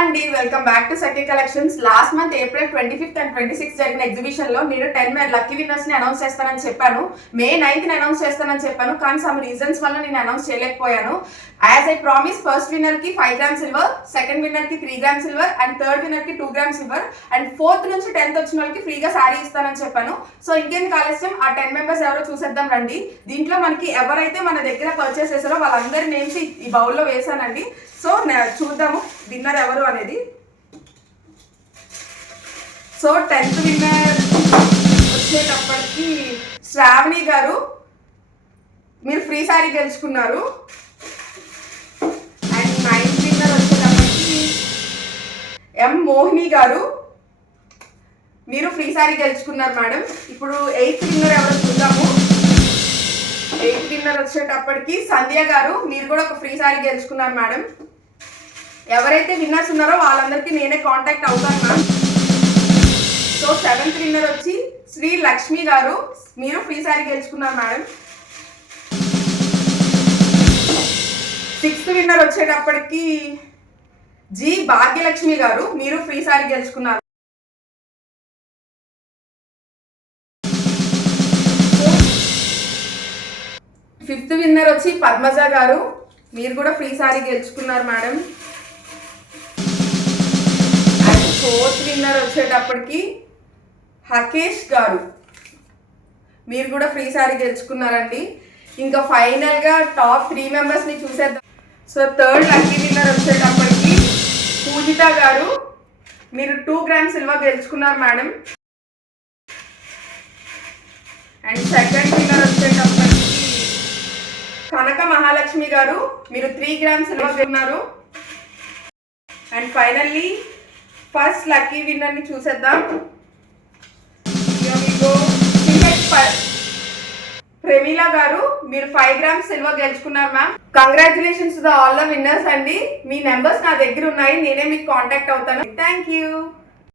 అండి, welcome back to Sakhi collections. Last month April 25th and 26th జరిగిన exhibition లో నేను 10 లక్కీ విన్నర్స్ ని అనౌన్స్ చేస్తానని చెప్పాను. మే 9th అనౌన్స్ చేస్తానని చెప్పాను, కానీ సమ్ రీజన్స్ వల్ల నేను అనౌన్స్ చేయలేకపోయాను. As I promise, first winner కి 5 గ్రామ్ సిల్వర్, సెకండ్ విన్నర్ కి 3 gram silver and third winner కి 2 గ్రామ్ సిల్వర్ అండ్ 4th నుంచి 10th వచ్చిన వాళ్ళకి ఫ్రీగా శారీ ఇస్తానని చెప్పాను. సో ఇంకెందుకు ఆలస్యం, ఆ 10 మెంబర్స్ ఎవరో చూసేద్దాం రండి. దీంట్లో మనకి ఎవరైతే మన దగ్గర పర్చేస్ చేశారో వాళ్ళందరి నేమ్స్ ఈ బౌల్లో వేసానండి. సో చూద్దాము విన్నర్ ఎవరు అనేది. సో 10th విన్నర్ వచ్చేటప్పటికి శ్రావణి గారు, మీరు ఫ్రీ శారీ గెలుచుకున్నారు. అండ్ 9th విన్నర్ వచ్చేటప్పటికి ఎం మోహిని గారు, మీరు ఫ్రీ శారీ గెలుచుకున్నారు మేడం. ఇప్పుడు 8th విన్నర్ ఎవరో చూద్దాము. 8th విన్నర్ వచ్చేటప్పటికి సంధ్య గారు, మీరు కూడా ఒక ఫ్రీ శారీ గెలుచుకున్నారు మేడం. ఎవరైతే విన్నర్స్ ఉన్నారో వాళ్ళందరికీ నేనే కాంటాక్ట్ అవుతాను మ్యామ్. సో 7th విన్నర్ వచ్చి శ్రీ లక్ష్మి గారు, మీరు ఫ్రీ శారీ గెలుచుకున్నారు మేడం. 6th విన్నర్ వచ్చేటప్పటికి జి భాగ్యలక్ష్మి గారు, మీరు ఫ్రీ శారీ గెలుచుకున్నారు. 5th విన్నర్ వచ్చి పద్మజ గారు, మీరు కూడా ఫ్రీ శారీ గెలుచుకున్నారు మేడం. అండ్ 4th విన్నర్ వచ్చేటప్పటికి హకేష్ గారు, మీరు కూడా ఫ్రీ శారీ గెలుచుకున్నారండి. ఇంకా ఫైనల్గా టాప్ 3 మెంబర్స్ని చూసేద్దాం. సో 3rd లక్కీ విన్నర్ వచ్చేటప్పటికి పూజిత గారు, మీరు 2 గ్రామ్ సిల్వర్ గెలుచుకున్నారు మేడం. అండ్ 2nd విన్నర్ వచ్చేటప్పటికి కనక మహాలక్ష్మి గారు, మీరు 3 గ్రామ్ సిల్వర్ ఉన్నారు. And finally first lucky winner ని చూసేద్దాం. ప్రమీల గారు, మీరు 5 గ్రామ్ సిల్వర్ గెలుచుకున్నారు ma'am. Congratulations to all the winners అండి. మీ నెంబర్స్ నా దగ్గర ఉన్నాయి, నేనే మీకు కాంటాక్ట్ అవుతాను. Thank you.